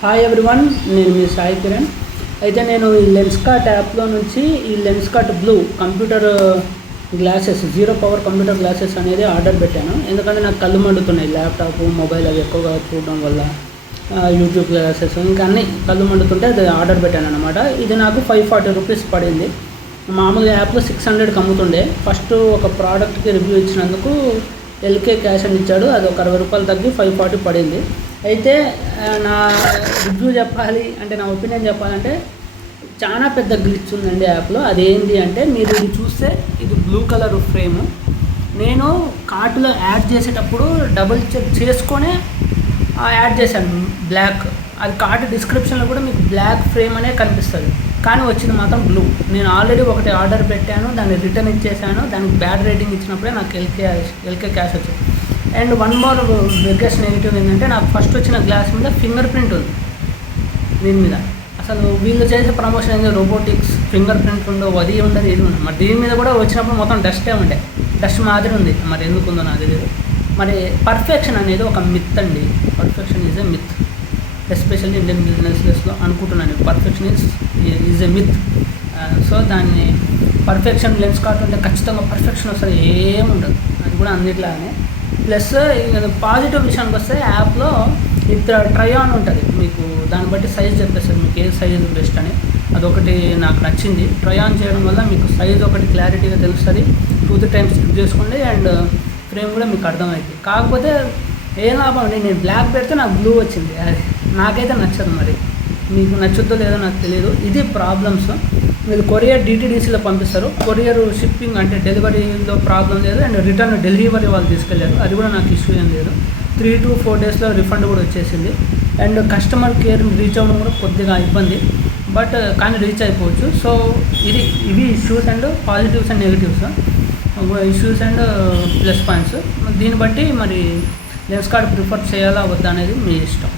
Hi everyone, నేను మీ సాయి కిరణ్. అయితే నేను ఈ లెన్స్కార్ట్ యాప్లో నుంచి ఈ Lenskart blue computer glasses, zero power computer glasses అనేది ఆర్డర్ పెట్టాను. ఎందుకంటే నాకు కళ్ళు మండుతున్నాయి, ల్యాప్టాప్ మొబైల్ అవి ఎక్కువగా చూడడం వల్ల, యూట్యూబ్ గ్లాసెస్ ఇంకా అన్నీ కళ్ళు మండుతుంటే అది ఆర్డర్ పెట్టాను అనమాట. ఇది నాకు 540 రూపీస్ పడింది. మామూలుగా యాప్లో 600కి అమ్ముతుండే. ఫస్ట్ ఒక ప్రోడక్ట్కి రివ్యూ ఇచ్చినందుకు ఎల్కే క్యాష్ అని ఇచ్చాడు, అది ఒక 60 రూపాయలు తగ్గి 540 పడింది. అయితే నా రివ్యూ చెప్పాలి అంటే, నా ఒపీనియన్ చెప్పాలంటే చాలా పెద్ద గ్లిచ్ ఉందండి యాప్లో. అదేంటి అంటే, మీరు ఇది చూస్తే ఇది బ్లూ కలర్ ఫ్రేము. నేను కార్టులో యాడ్ చేసేటప్పుడు డబుల్ చెక్ చేసుకొని యాడ్ చేశాను బ్లాక్. అది కార్ట్ డిస్క్రిప్షన్లో కూడా మీకు బ్లాక్ ఫ్రేమ్ అనే కనిపిస్తుంది, కానీ వచ్చింది మాత్రం బ్లూ. నేను ఆల్రెడీ ఒకటి ఆర్డర్ పెట్టాను, దాన్ని రిటర్న్ ఇచ్చేసాను. దానికి బ్యాడ్ రేటింగ్ ఇచ్చినప్పుడే నాకు ఎల్కే క్యాష్ వచ్చింది. And one more biggest negative ఏంటంటే, నాకు ఫస్ట్ వచ్చిన గ్లాస్ మీద ఫింగర్ ప్రింట్ ఉంది. దీని మీద అసలు వీళ్ళు చేసే ప్రమోషన్ ఏంటి, రోబోటిక్స్, ఫింగర్ ప్రింట్ ఉండవు, అది ఉండదు, ఇది ఉండదు. మరి దీని మీద కూడా వచ్చినప్పుడు మొత్తం డస్టే ఉండే, డస్ట్ మాదిరి ఉంది. మరి ఎందుకు ఉందో నాకు తెలియదు. మరి పర్ఫెక్షన్ అనేది ఒక మిత్ అండి. Perfection is a myth, especially Indian బిజినెస్లో అనుకుంటున్నాను. Perfection is a myth. So దాన్ని పర్ఫెక్షన్ లెన్స్కార్ట్ అంటే ఖచ్చితంగా పర్ఫెక్షన్ వస్తుంది, ఏముండదు. అది కూడా అన్నిట్లానే. ప్లస్ పాజిటివ్ విషయానికి వస్తే, యాప్లో ఇక్కడ ట్రై ఆన్ ఉంటుంది, మీకు దాన్ని బట్టి సైజ్ చెప్పేస్తారు, మీకు ఏ సైజ్ బెస్ట్ అని. అదొకటి నాకు నచ్చింది. ట్రై ఆన్ చేయడం వల్ల మీకు సైజ్ ఒకటి క్లారిటీగా తెలుస్తుంది. 2-3 టైమ్స్ చెక్ చేసుకోండి, అండ్ ఫ్రేమ్ కూడా మీకు అర్థమవుతుంది. కాకపోతే ఏ లాభం అండి, నేను బ్లాక్ పెడితే నాకు బ్లూ వచ్చింది. అది నాకైతే నచ్చదు. మరి మీకు నచ్చుద్దో లేదో నాకు తెలియదు. ఇది ప్రాబ్లమ్స్. మీరు కొరియర్ డిటీడీసీలో పంపిస్తారు. కొరియర్ షిప్పింగ్ అంటే డెలివరీలో ప్రాబ్లం లేదు, అండ్ రిటర్న్ డెలివరీ వాళ్ళు తీసుకెళ్ళారు, అది కూడా నాకు ఇష్యూ ఏం లేదు. 3 to 4 డేస్లో రిఫండ్ కూడా వచ్చేసింది. అండ్ కస్టమర్ కేర్ రీచ్ అవ్వడం కూడా కొద్దిగా ఇబ్బంది, బట్ కానీ రీచ్ అయిపోవచ్చు. సో ఇవి issues and positives and negatives, issues and plus points. దీన్ని బట్టి మరి లెన్స్కార్ట్ ప్రిఫర్ చేయాలా వద్దా అనేది మీ ఇష్టం.